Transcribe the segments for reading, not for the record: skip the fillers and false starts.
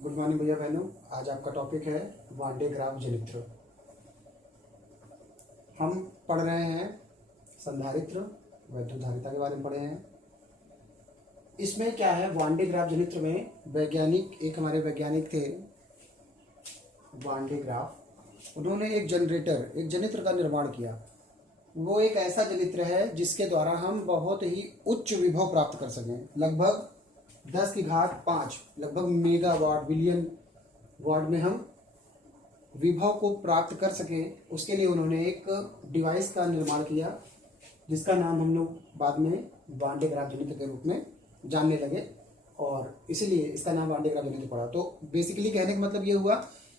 Good morning भैया बहनों। आज आपका टॉपिक है वान डे ग्राफ जनित्र। हम पढ़ रहे हैं संधारित्र वैद्युत धारिता के बारे में पढ़े हैं। इसमें क्या है, वान डे ग्राफ जनित्र में एक हमारे वैज्ञानिक थे वान डे ग्राफ। उन्होंने एक जनित्र का निर्माण किया। वो एक ऐसा जनित्र है जिसके द्वारा हम बहुत ही उच्च विभव प्राप्त कर सकें, लगभग 10 की घात 5 लगभग मेगावाट बिलियन वाट में हम विभव को प्राप्त कर सकें। उसके लिए उन्होंने एक डिवाइस का निर्माण किया जिसका नाम हम लोग बाद में वान डे ग्राफ जनित्र के रूप में जानने लगे और इसीलिए इसका नाम वान डे ग्राफ जनित्र पड़ा। तो बेसिकली कहने का मतलब ये हुआ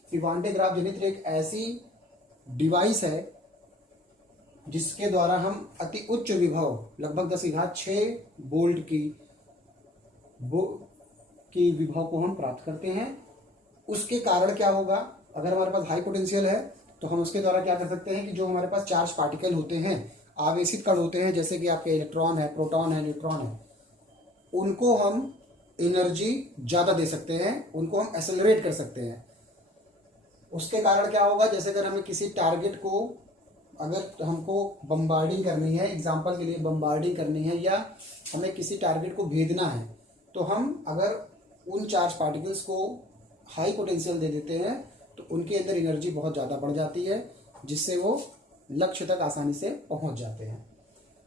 कि वान डे ग्राफ जनित्र एक ऐसी डिवाइस है जिसके द्वारा हम अति उच्च विभव लगभग 10 की घात 6 वोल्ट की विभव को हम प्राप्त करते हैं। उसके कारण क्या होगा, अगर हमारे पास हाई पोटेंशियल है तो हम उसके द्वारा क्या कर सकते हैं कि जो हमारे पास चार्ज पार्टिकल होते हैं, आवेशित कण होते हैं, जैसे कि आपके इलेक्ट्रॉन है, प्रोटॉन है, न्यूट्रॉन है, उनको हम एनर्जी ज़्यादा दे सकते हैं, उनको हम एक्सेलरेट कर सकते हैं। उसके कारण क्या होगा, जैसे अगर हमें किसी टारगेट को अगर हमको बम्बार्डिंग करनी है, एग्जाम्पल के लिए बम्बार्डिंग करनी है, या हमें किसी टारगेट को भेदना है, तो हम अगर उन चार्ज पार्टिकल्स को हाई पोटेंशियल दे देते हैं तो उनके अंदर एनर्जी बहुत ज़्यादा बढ़ जाती है, जिससे वो लक्ष्य तक आसानी से पहुंच जाते हैं।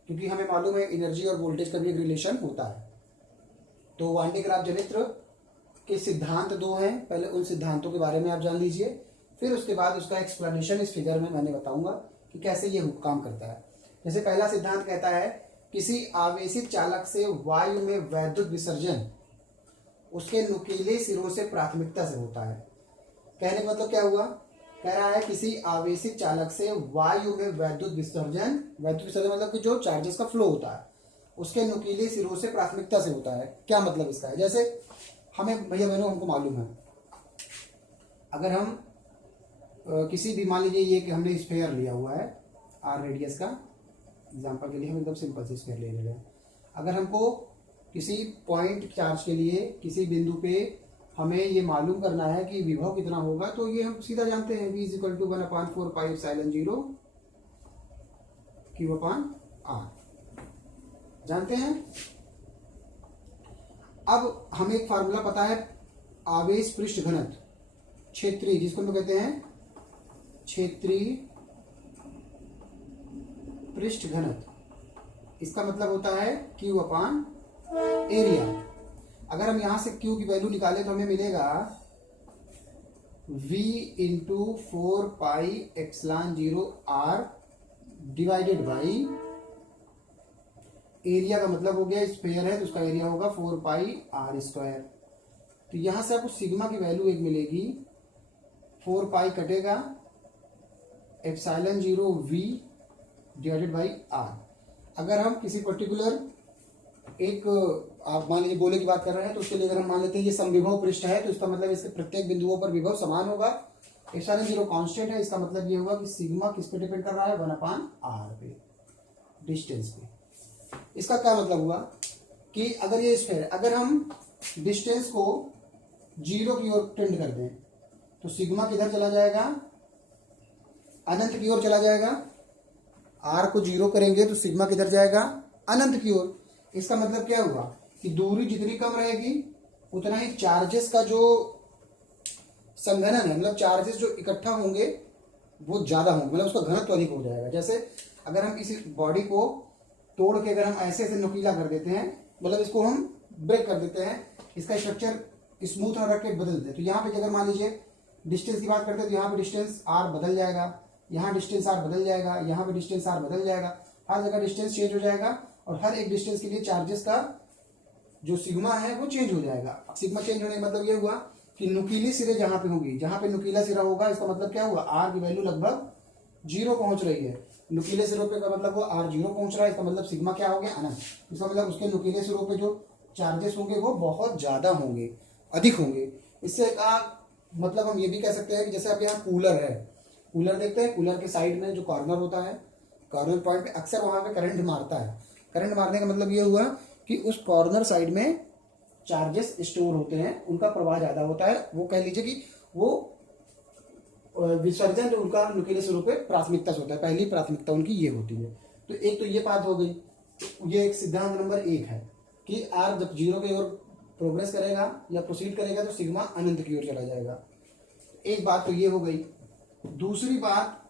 क्योंकि हमें मालूम है एनर्जी और वोल्टेज का भी एक रिलेशन होता है। तो वान डे ग्राफ जनित्र के सिद्धांत 2 हैं। पहले उन सिद्धांतों के बारे में आप जान लीजिए, फिर उसके बाद उसका एक्सप्लेनेशन इस फिगर में मैंने बताऊंगा कि कैसे ये काम करता है। जैसे पहला सिद्धांत कहता है, किसी आवेशित चालक से वायु में वैद्युत विसर्जन उसके नुकीले सिरों से प्राथमिकता से होता है। कहने का मतलब क्या हुआ, कह रहा है किसी आवेशित चालक से वायु में वैद्युत विसर्जन मतलब कि जो चार्जेस का फ्लो होता है उसके नुकीले सिरों से प्राथमिकता से होता है। क्या मतलब इसका है, जैसे हमें भैया बहनों हमको मालूम है, अगर हम किसी भी, मान लीजिए ये कि हमने स्फेयर लिया हुआ है आर रेडियस का, एग्जाम्पल के लिए हम एकदम सिंपल से स्फेयर ले रहे हैं। अगर हमको किसी पॉइंट चार्ज के लिए किसी बिंदु पे हमें ये मालूम करना है कि विभव कितना होगा, तो ये हम सीधा जानते हैं, v = 1/4 पाई एप्सिलॉन 0 Q/r जानते हैं। अब हमें एक फार्मूला पता है, आवेश पृष्ठ घनत्व क्षेत्रीय, जिसको हम कहते हैं क्षेत्रीय पृष्ठ घनत्व। इसका मतलब होता है Q/एरिया। अगर हम यहां से Q की वैल्यू निकालें तो हमें मिलेगा V × 4 pi epsilon 0 r divided by area का मतलब हो गया, स्फेयर है तो उसका एरिया होगा 4 पाई r²। तो यहां से आपको सिग्मा की वैल्यू एक मिलेगी, 4 पाई कटेगा, epsilon 0 V divided by r। अगर हम किसी पर्टिकुलर एक, आप मान लीजिए गोले की बात कर रहे हैं, तो उसके लिए अगर हम मान लेते हैं ये समविभव पृष्ठ है, तो इसका मतलब इसके प्रत्येक बिंदुओं पर विभव समान होगा। एप्सिलॉन 0 कांस्टेंट है, इसका मतलब ये होगा कि सिग्मा किस पे डिपेंड कर रहा है, 1/r पे, डिस्टेंस पे। इसका क्या मतलब हुआ कि अगर ये स्फीयर, अगर हम डिस्टेंस को 0 की ओर टेंड कर दें तो सिग्मा किधर चला जाएगा, अनंत की ओर चला जाएगा। r को 0 करेंगे तो सिग्मा किधर जाएगा, अनंत की ओर। इसका मतलब क्या हुआ कि दूरी जितनी कम रहेगी उतना ही चार्जेस का जो संघनन है, मतलब चार्जेस जो इकट्ठा होंगे वो ज्यादा होंगे, मतलब उसका घनत्व अधिक हो जाएगा। जैसे अगर हम इस बॉडी को तोड़ के अगर हम ऐसे ऐसे नुकीला कर देते हैं, मतलब इसको हम ब्रेक कर देते हैं, इसका स्ट्रक्चर स्मूथ रख के बदल देते हैं, तो यहाँ पे अगर मान लीजिए डिस्टेंस की बात करते हैं तो यहाँ पे डिस्टेंस r बदल जाएगा, यहाँ डिस्टेंस r बदल जाएगा, यहाँ पे डिस्टेंस r बदल जाएगा, हर जगह डिस्टेंस चेंज हो जाएगा और हर एक डिस्टेंस के लिए चार्जेस का जो सिग्मा है वो चेंज हो जाएगा। सिग्मा चेंज होने का मतलब ये हुआ कि नुकीली सिरे जहां पे होंगी, जहां पे नुकीला सिरा होगा, इसका मतलब क्या हुआ, r की वैल्यू लगभग 0 पहुंच रही है। नुकीले सिरों पे का मतलब वो r 0 पहुंच रहा है, इसका मतलब सिग्मा क्या हो गया, अनंत। इसका मतलब उसके नुकीले सिरों पे जो चार्जेस होंगे वो बहुत ज्यादा होंगे, अधिक होंगे। इससे का मतलब हम ये भी कह सकते हैं कि जैसे अब यहाँ कूलर है, कूलर देखते हैं, कूलर के साइड में जो कॉर्नर होता है, कॉर्नर पॉइंट पे अक्सर वहां पे करंट मारता है। करंट मारने का मतलब ये हुआ कि उस कॉर्नर साइड में चार्जेस स्टोर होते हैं उनका प्रवाह ज्यादा होता है, वो कह लीजिए कि वो विसर्जन जो उनका न्यूक्लियस स्वरूप पे प्राथमिकता से होता है, पहली प्राथमिकता उनकी ये होती है। तो एक तो ये बात हो गई, तो ये एक सिद्धांत नंबर 1 है कि आर जब 0 की ओर प्रोग्रेस करेगा या प्रोसीड करेगा तो सिग्मा अनंत की ओर चला जाएगा। एक बात तो ये हो गई। दूसरी बात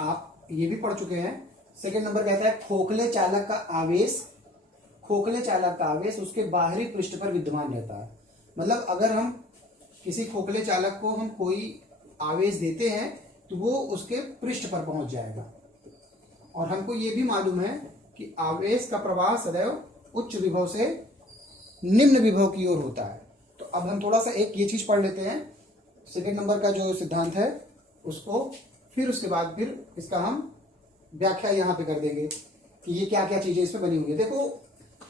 आप ये भी पढ़ चुके हैं, सेकंड नंबर कहता है खोखले चालक का आवेश उसके बाहरी पृष्ठ पर विद्यमान रहता है। मतलब अगर हम किसी खोखले चालक को हम कोई आवेश देते हैं तो वो उसके पृष्ठ पर पहुंच जाएगा। और हमको ये भी मालूम है कि आवेश का प्रवाह सदैव उच्च विभव से निम्न विभव की ओर होता है। तो अब हम थोड़ा सा एक ये चीज पढ़ लेते हैं, सेकंड नंबर का जो सिद्धांत है उसको, फिर उसके बाद फिर इसका हम व्याख्या यहाँ पे कर देंगे कि ये क्या क्या चीजें इसमें बनी हुई है। देखो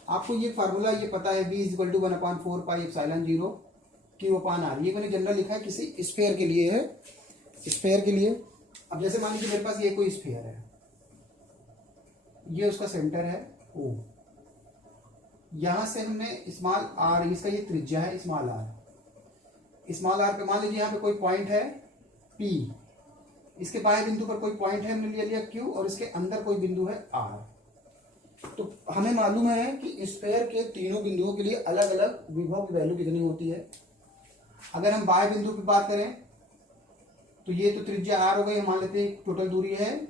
आपको ये फार्मूला ये पता है, v is equal to 1/4πε0 Q/r। ये मैंने जनरल लिखा है, किसी स्फेयर के लिए है, स्फेयर के लिए। अब जैसे मान लीजिए मेरे पास ये कोई स्फेयर है, ये उसका सेंटर है O, यहां से हमने स्मॉल r, इसका ये त्रिज्या है स्मॉल r पे मान लीजिए यहाँ पे कोई पॉइंट है P, इसके बाह्य बिंदु पर कोई पॉइंट है, हमने ले लिया Q, और इसके अंदर कोई बिंदु है R। तो हमें मालूम है कि स्फेयर के तीनों बिंदुओं के लिए अलग अलग विभव की वैल्यू कितनी होती है। अगर हम बाह्य बिंदु की बात करें तो ये तो त्रिज्या r हो गई, मान लेते हैं टोटल दूरी है,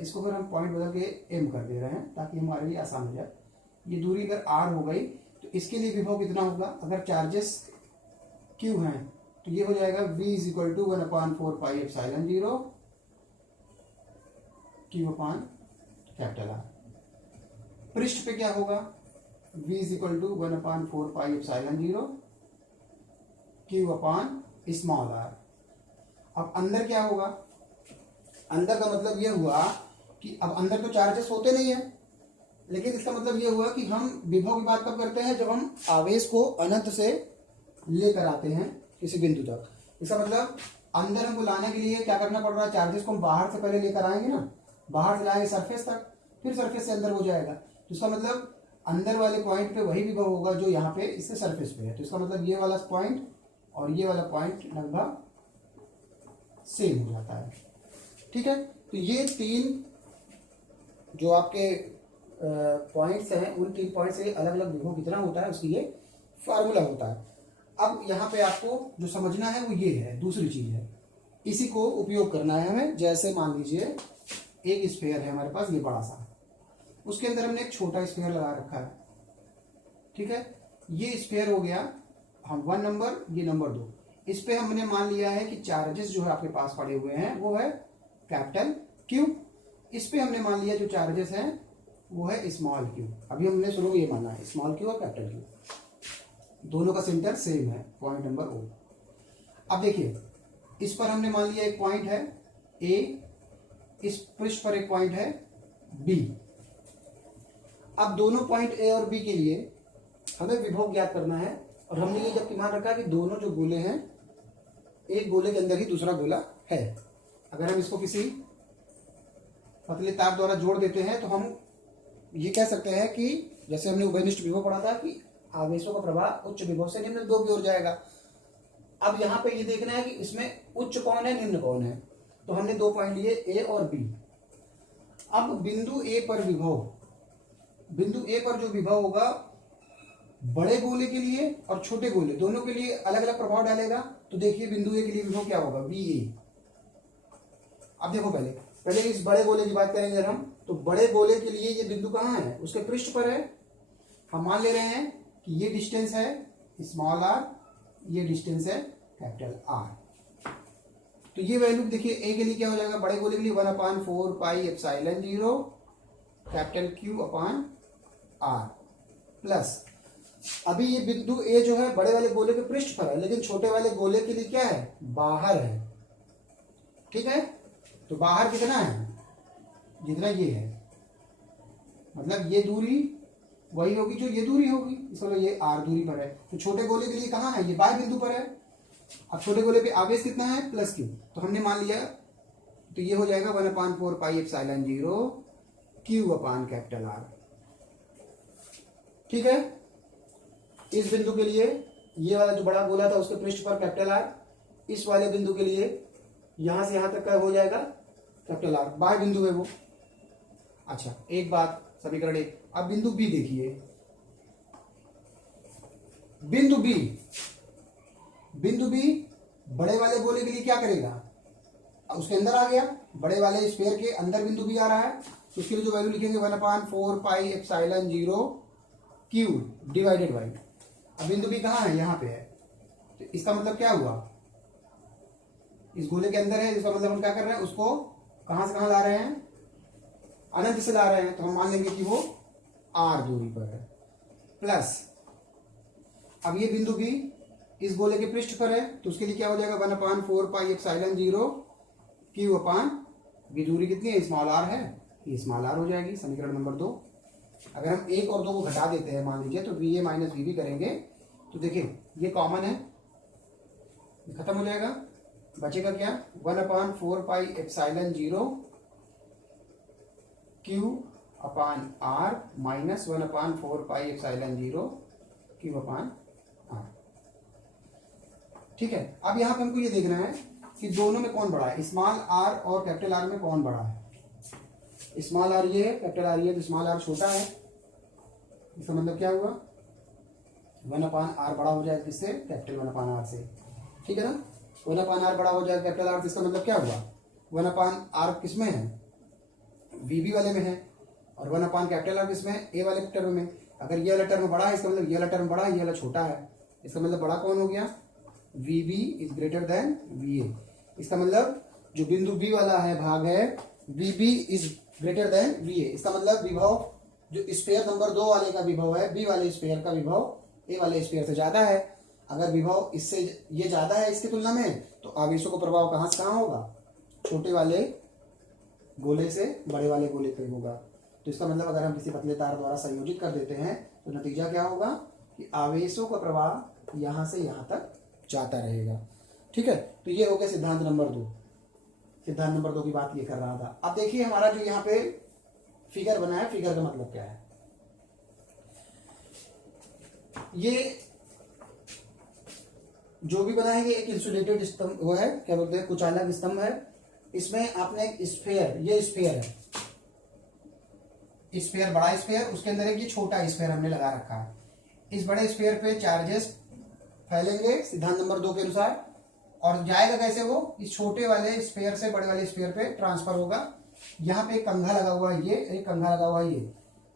इसको फिर हम पॉइंट बदल के m कर दे रहे हैं ताकि हमारे लिए आसान हो जाए। ये दूरी अगर r हो गई तो इसके लिए विभव कितना होगा, अगर चार्जेस q हैं तो ये हो जाएगा v is equal to 1/4πε0 Q/R। पृष्ठ पे क्या होगा, v is equal to 1/4πε0 Q/r। अब अंदर क्या होगा, अंदर का मतलब यह हुआ कि अब अंदर तो चार्जेस होते नहीं है, लेकिन इसका मतलब यह हुआ कि हम विभव की बात कब करते हैं, जब हम आवेश को अनंत से लेकर आते हैं किसी बिंदु तक। इसका मतलब अंदर हमको लाने के लिए क्या करना पड़ रहा है, चार्जेस को हम बाहर से पहले लेकर आएंगे ना, बाहर से लाएंगे सरफेस तक, फिर सरफेस से अंदर हो जाएगा। तो इसका मतलब अंदर वाले पॉइंट पे वही विभव होगा जो यहाँ पे इससे सरफेस पे है। तो इसका मतलब ये वाला पॉइंट और ये वाला पॉइंट लगभग सेम हो जाता है। ठीक है, तो ये तीन जो आपके पॉइंट्स हैं, उन 3 पॉइंट से अलग अलग विभव कितना होता है उसकी ये फार्मूला होता है। अब यहाँ पे आपको जो समझना है वो ये है, दूसरी चीज है, इसी को उपयोग करना है हमें। जैसे मान लीजिए एक स्फेयर है हमारे पास, ये बड़ा सा, उसके अंदर हमने एक छोटा स्फेयर लगा रखा है। ठीक है, ये स्फेयर हो गया हम 1 नंबर, ये नंबर 2। इस पे हमने मान लिया है कि चार्जेस जो है आपके पास पड़े हुए हैं वो है कैपिटल Q। इस पे हमने मान लिया जो चार्जेस हैं वो है स्मॉल q। अभी हमने शुरू में ये माना है स्मॉल q और कैपिटल Q, दोनों का सेंटर सेम है, पॉइंट नंबर O। अब देखिए इस पर हमने मान लिया एक पॉइंट है A, इस पृष्ठ पर एक पॉइंट है B। अब दोनों पॉइंट A और B के लिए हमें विभव ज्ञात करना है, और हमने ये जबकि मान रखा है कि दोनों जो गोले हैं एक गोले के अंदर ही दूसरा गोला है। अगर हम इसको किसी पतले तार द्वारा जोड़ देते हैं तो हम ये कह सकते हैं कि जैसे हमने उभयनिष्ठ विभव पढ़ा था कि आवेशों का प्रवाह उच्च विभव से निम्न विभव की ओर जाएगा। अब यहाँ पे ये देखना है कि इसमें उच्च कौन है निम्न कौन है। तो हमने 2 पॉइंट लिए A और B। अब बिंदु A पर विभव, बिंदु A पर जो विभव होगा बड़े गोले के लिए और छोटे गोले दोनों के लिए अलग अलग प्रभाव डालेगा। तो देखिए बिंदु A के लिए विभव क्या होगा, BA। अब देखो पहले इस बड़े गोले की बात करेंगे हम, तो बड़े गोले के लिए ये बिंदु कहाँ है, उसके पृष्ठ पर है। हम मान ले रहे हैं कि ये डिस्टेंस है स्मॉल r, ये डिस्टेंस है कैपिटल R। तो ये वैल्यू देखिए A के लिए क्या हो जाएगा, बड़े गोले के लिए 1/4πε0 कैपिटल Q/R प्लस, अभी ये बिंदु A जो है बड़े वाले गोले के पृष्ठ पर है, लेकिन छोटे वाले गोले के लिए क्या है, बाहर है। ठीक है, तो बाहर कितना है, जितना ये है, मतलब ये दूरी वही होगी जो ये दूरी होगी, इसका मतलब ये R दूरी पर है। तो छोटे गोले के लिए कहाँ है, ये बाह्य बिंदु पर है। अब छोटे गोले पे आवेश कितना है, प्लस Q। तो हमने मान लिया, तो ये हो जाएगा 1/4πε0 Q/R। ठीक है, इस बिंदु के लिए ये वाला जो बड़ा गोला था उसके पृष्ठ पर कैपिटल आर, इस वाले बिंदु के लिए यहां से यहां तक का हो जाएगा कैपिटल आर, बाह्य बिंदु है वो। अच्छा एक बात, समीकरण 1। अब बिंदु बी देखिए, बिंदु बी बड़े वाले गोले के लिए क्या करेगा, अब उसके अंदर आ गया, बड़े वाले स्फीयर के अंदर बिंदु बी आ रहा है, तो उसके लिए जो वैल्यू लिखेंगे 1/4 pi epsilon 0 Q divided by. अब बिंदु बी कहाँ है, यहाँ पे है, तो इसका मतलब क्या हुआ, इस गोले के अंदर है, इसका मतलब हम क्या कर रहे हैं, उसको कहां से कहां ला रहे हैं, अनंत से ला रहे हैं, तो हम मान लेंगे कि वो आर दूरी पर है। प्लस अब ये बिंदु बी इस गोले के पृष्ठ पर है, तो उसके लिए क्या हो जाएगा 1/4 पाई एप्सिलॉन 0 क्यू अपान बी, दूरी कितनी है, स्मॉल आर है, ये स्मॉल आर हो जाएगी। समीकरण नंबर 2। अगर हम 1 और 2 को घटा देते हैं मान लीजिए, तो V A minus V B करेंगे, तो देखिए ये कॉमन है, खत्म हो जाएगा, बचेगा क्या 1/4 pi epsilon 0 q upon r minus 1/4 pi epsilon 0 q upon r. ठीक है, अब यहां पे हमको ये देखना है कि दोनों में कौन बड़ा है, स्मॉल आर और कैपिटल आर में कौन बड़ा है। स्मॉल आर ये है, कैपिटल आर ये है, तो स्मॉल आर छोटा है, इसका मतलब क्या हुआ 1/r बड़ा हो जाएगा किससे, कैपिटल 1/r से। ठीक है ना, 1/r बड़ा हो जाएगा कैपिटल आर, तो इसका मतलब क्या हुआ 1/r किस में है, वीबी वाले में है, और 1/r कैपिटल आर किस में है, ए वाले टर्म में। अगर ये वाला टर्म बड़ा है, इसका मतलब ये वाला टर्म बड़ा है, ये वाला छोटा है, इसका मतलब बड़ा कौन हो गया, VB is greater than VA। इसका मतलब जो बिंदु B वाला है भाग है, VB is greater than VA। इसका मतलब विभव जो स्फीयर नंबर 2 वाले का विभव है, B वाले स्फीयर का विभव A वाले स्फीयर से ज्यादा है। अगर विभव इससे ये ज्यादा है इसकी तुलना में, तो आवेशों का प्रभाव कहां से कहां होगा, छोटे वाले गोले से बड़े वाले गोले पे होगा। तो इसका मतलब अगर हम किसी पतले तार द्वारा संयोजित कर देते हैं, तो नतीजा क्या होगा कि आवेशों का प्रवाह यहां से यहां तक जाता रहेगा। ठीक है, तो ये हो गया सिद्धांत नंबर 2। सिद्धांत नंबर 2 की बात ये कर रहा था। अब देखिए हमारा जो यहाँ पे फिगर बना है, फिगर का मतलब क्या है, ये जो भी बना है ये एक इंसुलेटेड स्तंभ वो है, क्या बोलते हैं, कुचालक स्तंभ है। इसमें आपने एक स्फीयर, ये स्फीयर है, स्फीयर बड़ा स्फीयर, उसके अंदर एक ये छोटा स्फीयर हमने लगा रखा है। इस बड़े स्फीयर पे चार्जेस फैलेंगे सिद्धांत नंबर 2 के अनुसार, और जाएगा कैसे, वो इस छोटे वाले स्फीयर से बड़े वाले स्फीयर पे ट्रांसफर होगा। यहाँ पे एक कंघा लगा हुआ है, ये एक कंघा लगा हुआ है, ये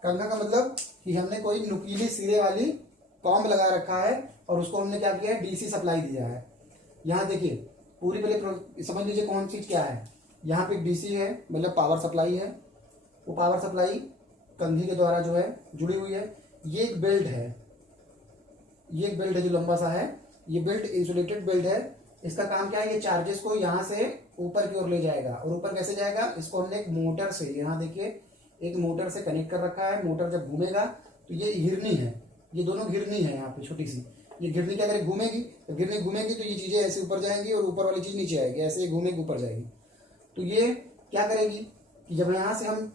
कंघा का मतलब कि हमने कोई नुकीली सिरे वाली कॉम्ब लगा रखा है, और उसको हमने क्या किया है, डीसी सप्लाई दिया है। यहाँ देखिए पूरी पहले समझ लीजिए कौन चीज क्या है, यहाँ पे डीसी है, मतलब पावर सप्लाई है, वो पावर सप्लाई कंघी के द्वारा जो है जुड़ी हुई है। ये एक बेल्ट है, ये एक बेल्ट है जो लंबा सा है, ये बेल्ट इंसुलेटेड बेल्ट है। इसका काम क्या है, ये चार्जेस को यहाँ से ऊपर की ओर ले जाएगा, और ऊपर कैसे जाएगा, इसको हमने एक मोटर से, यहाँ देखिए एक मोटर से कनेक्ट कर रखा है। मोटर जब घूमेगा तो ये घिरनी है, ये दोनों घिरनी है यहाँ पे छोटी सी, ये घिरनी क्या करेगी, घूमेगी, तो घिरनी घूमेगी तो ये चीजें ऐसे ऊपर जाएंगी और ऊपर वाली चीज नीचे आएगी, ऐसे घूमेगी ऊपर जाएगी। तो ये क्या करेगी कि जब यहाँ से हम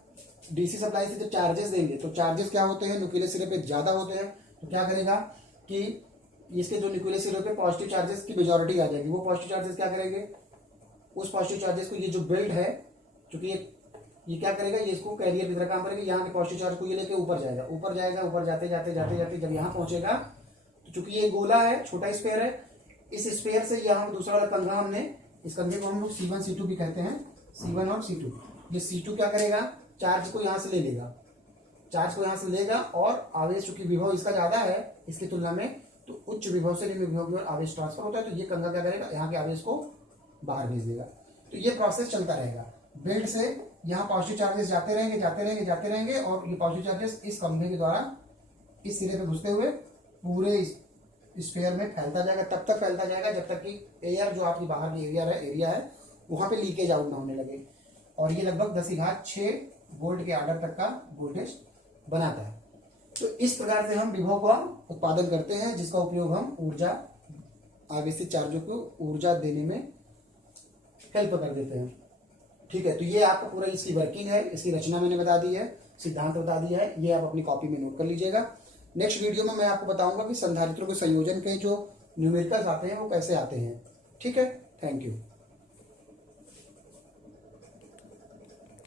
डीसी सप्लाई से जब चार्जेस देंगे, तो चार्जेस क्या होते हैं, नुकीले सिरे पे ज्यादा होते हैं, तो क्या करेगा कि इसके जो न्यूक्लियर सिरे पे पॉजिटिव चार्जेस की मेजॉरिटी आ जाएगी। वो पॉजिटिव चार्जेस क्या करेंगे, उस पॉजिटिव चार्जेस को, ये जो बेल्ट है क्योंकि ये क्या करेगा, ये इसको कैरियर की तरह काम करेगा, यहाँ के पॉजिटिव चार्ज को ये लेके ऊपर जाएगा, ऊपर जाएगा, ऊपर जाते जाते जाते जाते जब यहाँ पहुंचेगा, तो चूंकि ये गोला है, छोटा स्फीयर है, इस स्फीयर से यहाँ दूसरा वाला कंघा हमने, इस कंघे को हम लोग C1 C2 भी कहते हैं, C1 और C2। ये C2 क्या करेगा, चार्ज को यहाँ से ले लेगा, चार्ज को यहाँ से लेगा, और आवेश चूंकि विभव इसका ज्यादा है इसकी तुलना में, तो उच्च विभव से निम्न विभव की ओर आवेश ट्रांसफर होता है। तो ये कंघा क्या करेगा, यहाँ के आवेश को बाहर भेज देगा। तो ये प्रोसेस चलता रहेगा, बेल्ट से यहाँ पॉजिटिव चार्जेस जाते रहेंगे जाते रहेंगे जाते रहेंगे, और ये पॉजिटिव चार्जेस इस कंघे के द्वारा इस सिरे पे घुसते हुए पूरे स्फीयर में फैलता जाएगा, तब तक फैलता जाएगा जब तक कि एयर जो आपकी बाहर की एरिया है वहां पे लीकेज आउट ना होने लगे। और ये लगभग 10⁻6 वोल्ट के आर्डर तक का वोल्टेज बनाता है। तो इस प्रकार से हम विभव का उत्पादन करते हैं, जिसका उपयोग हम ऊर्जा, आवेशित चार्जों को ऊर्जा देने में हेल्प कर देते हैं। ठीक है, तो ये आपको पूरा इसकी वर्किंग है, इसकी रचना मैंने बता दी है, सिद्धांत बता दिया है, ये आप अपनी कॉपी में नोट कर लीजिएगा। नेक्स्ट वीडियो में मैं आपको बताऊंगा कि संधारित्रों के संयोजन के जो न्यूमेरिकल्स आते हैं वो कैसे आते हैं। ठीक है, थैंक यू।